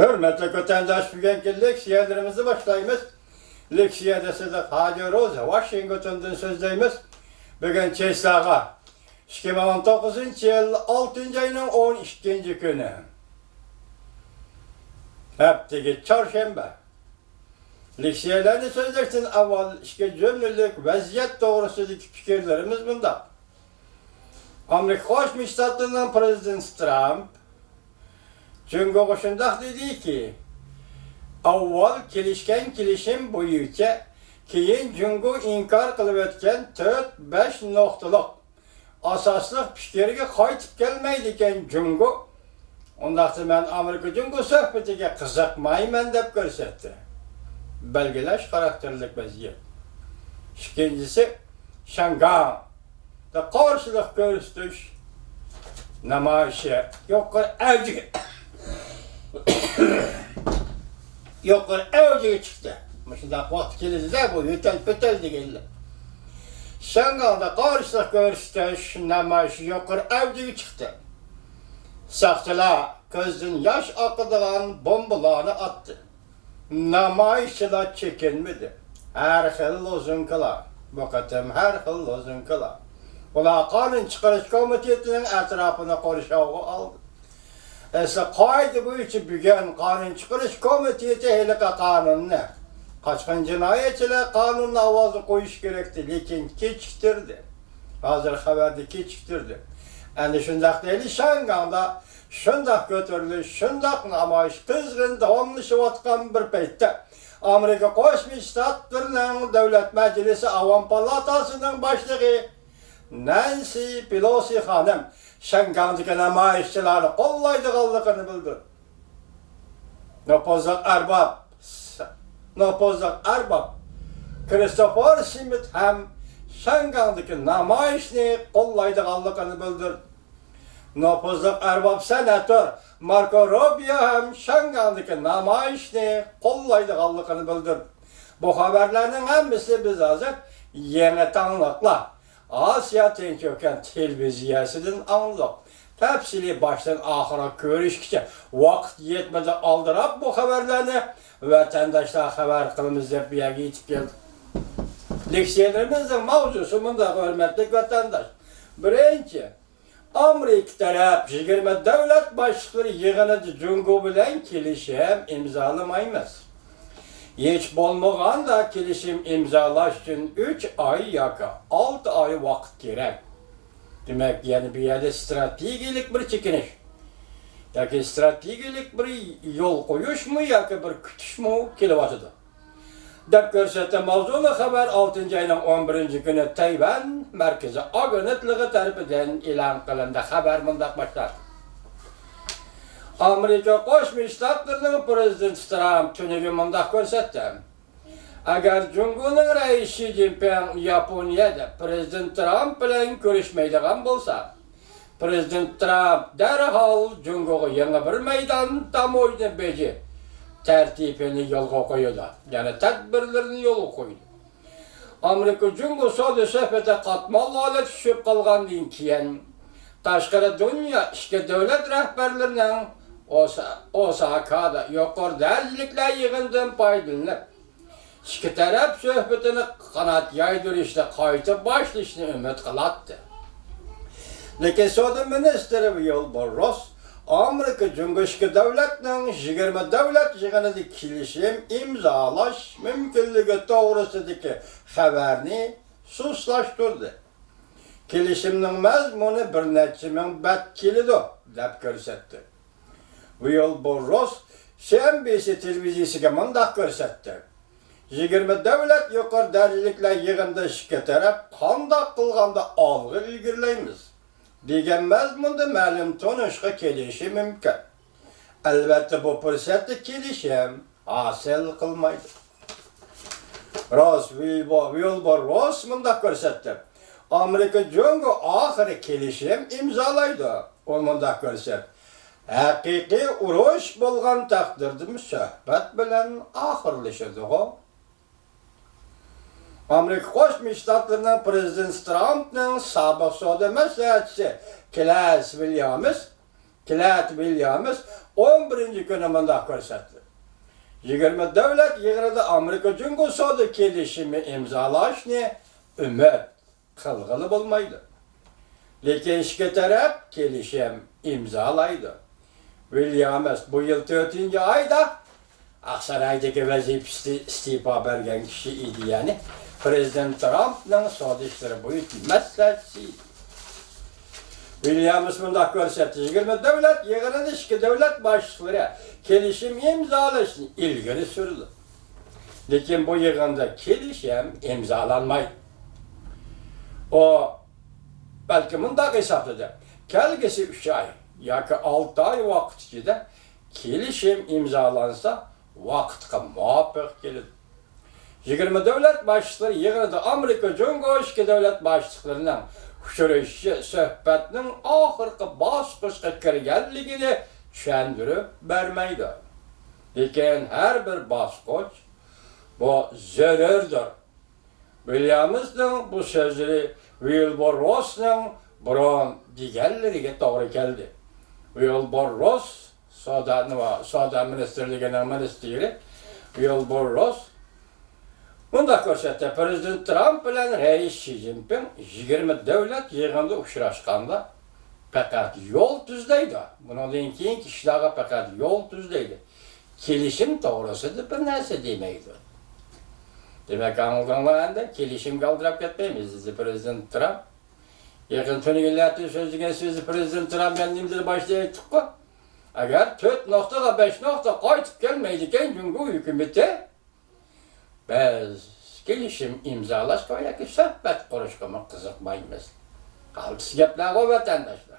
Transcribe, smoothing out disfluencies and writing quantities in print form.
Hürmetli vatandaş bugünkü leksiyalarımızı başlayımız. Leksiyada size Hacı Roza, Washington'dan sözdeyimiz. Bugün Çeslağa, 2019 yıl 6. ayının 12. günü. Hepteki çarşamba. Leksiyalarını sözlersin avval cümlelik vaziyet doğrusundaki fikirlerimiz bunda. Amerika Koşmuş Ştatlarının Prezident Trump, Cungo koşundak dedi ki, avval kilişim boyunca keyin Cungo inkar kılıp etken 4-5 noktalık asaslık fikirge kaytıp gelmeydiken Cungo, ondaqda ben Amerika Cungo söhbetiga kızıkmayman dep görsetdi. Belgeleş karakterlik vaziyet. İkincisi, Şangay'da karşılık görüştüş, namayışı, yukarı evci. Yukarı evciye çıktı. Şimdi vakti kilidi de bu, yütel geldi. Şangay'da karşılık görüştüş, namayışı, yukarı evciye çıktı. Sahtela közün yaş akıdığan bombalarını attı. Namayışçılar çekinmedi. Her xil lozunkalar. Bakatım her xil lozunkalar. Ular kanun çıkarış komitetinin etrafına konuşağı aldı. Esa kaydı bu için bugün kanun çıkarış komiteti helika kanununu. Kaçkın cinayetçiler kanununa avazı koyuş gerekti. Lekin keçiktirdi. Hazır haberde keçiktirdi. Yani şundak değil, Şangay'da şundak götürülü, şundak namayış, kızgın davamlışı vatkan bir peytte. Amerika Koşmuş Ştatlarının Devlet Meclisi Avam Palatası'nın başlığı Nancy Pelosi hanım Şangay'daki namayışçıları kollaydıqallıqını bildir. Nopozak Erbab, Christopher Smith hem Şangay'daki namayışını kollaydıqallıqını bildir. Nopozak Erbab senatör Marco Rubio hem Şangay'daki namayışını kollaydıqallıqını bildir. Bu haberlerin hemisi biz hazır yeni tanlıkla Asya Tenköken televiziyasının anlık. Tepsili baştan ahıra görüşkice vakit yetmedi aldırıp bu haberlerini vatandaşlar haber kılımız hep bir yere gitip geldi. Leksiyelerimizin mavzusu bunda hürmetli vatandaş. Birinci, Amerika taraf 20 devlet başlıkları yığınıcı Cungo bilen kilişim imzalamayız. Hiç bolmağan da kilişim imzalaş için 3 ay yaka 6 ay vakit gerek. Demek yani bir yerde stratejilik bir çekiniş. Yaki stratejilik bir yol koyuş mu yaki bir kütüş mu kilovatıdır. Dep görsette mavzulu haber 6. ayının 11. günü Tayvan merkezi agenetliği tarafından ilan kılındı. Haber mındak başlar. Amerika Koşmuş Ştatlarının Prezident Trump tünügü mındak görsetti. Eğer Cungo'nun reisi Xi Jinping Japonya'da Prezident Trump bilen görüşmeydiğen bolsa, Prezident Trump derhal Cungo'ga yeni bir meydan tam oyunu beci tertibini yolga koydu. Yani tedbirlerini yolga koydu. Amerika Cungo solu söhbete katmalı hale düşüp kalgandan keyin taşkara dünya işki devlet rehberlerinin Osaka'da yukarı derlikler yığından paydalanıp iki taraf söhbetini kanat yaydırışta kayıtı başlışını ümit kılattı. Lekin Soda Ministeri Wilbur Ross, Amerika Cumhurbaşkanı devletinin 20 devlet yığınıda kilişim imzalaş mümkünlüğü doğrusundaki haberini suslaştırdı. Kilişimin mezmunu bir neçimin betkilidir, dep görsetti. Wilbur Ross, CNBC televizyasıga mındak görsetti. 20 devlet yukarı derecelikler yığında iki taraf kandak kılganda algı ilgirleyimiz. Degen mezmunda ma'lum tonuşqa kelishi mümkün. Elbette bu fırsatı kelishim hasil kılmaydı. Wilbur Ross mındak görsetti. Amerika Cungo ahiri kelishim imzalaydı. O mındak görsetti. Hakiki uruş bolgan takdirde söhbet bilen ahirleşirdi o. Amerika Koşmuş Ştatlarının Prezident Trump'ın sabık soda meselesi Klaas Williams Clark Williams 11. günü mındak ko'rsatdi. 20 davlat yig'inida Amerika Jungo savdo kelishimi imzolashni umid qilg'ili bo'lmaydi. Lekin ikki taraf kelishim imzolaydi. Williams bu yıl 4. ayda Aksaray'daki vazifesi istifa bergen kişi idi yani. Prezident Trump'ın savdo işleri boyutu meselesiydi. Williams bunda ko'rsatdi. 20 davlat yig'inida ikki davlat boshliqlari kelishim imzolashni ilgari surdi. Lekin bu yig'inda kelishim imzolanmaydi. O belki bundaq hisobladi. Kelgisi 3 ay yoki 6 ay vaqt ichida kelishim imzolansa vaqtga muvofiq keladi. 20 davlat boshliqlari yig'inida Amerika Jungo ikki davlat boshliqlarining uchrashishi suhbatning oxirgi bosqichga kirganligini tushuntirib bermaydi. Lekin har bir bosqich bu zarardir. Williams'ning bu so'zlari Wilbur Ross'ning biron deganlariga to'g'ri keldi. Wilbur Ross Savdo ministrligining ministri Wilbur Ross bunda ko'rsatdi. Prezident Trump bilan rais Xi Jinping 20 davlat yig'inida uchrashganda faqat yo'l tuzlaydi. Bundan keyin kishilarga faqat yo'l tuzlaydi. Kelishim to'g'risida bir narsa demaydi. Demek anladığımda kelishim kaldırıp ketmeymiz, dedi Prezident Trump. Yakın tönügünlerde sözlüğün sözü Prezident Trump kendimizi başlayıp ki, eğer 4.5 nokta qaytib kelmeydiken Jungo hükümeti, biz kelishim imzalash yoki suhbat qurishga qiziqmaymiz. Qalbisi gaplar o vatandaşlar.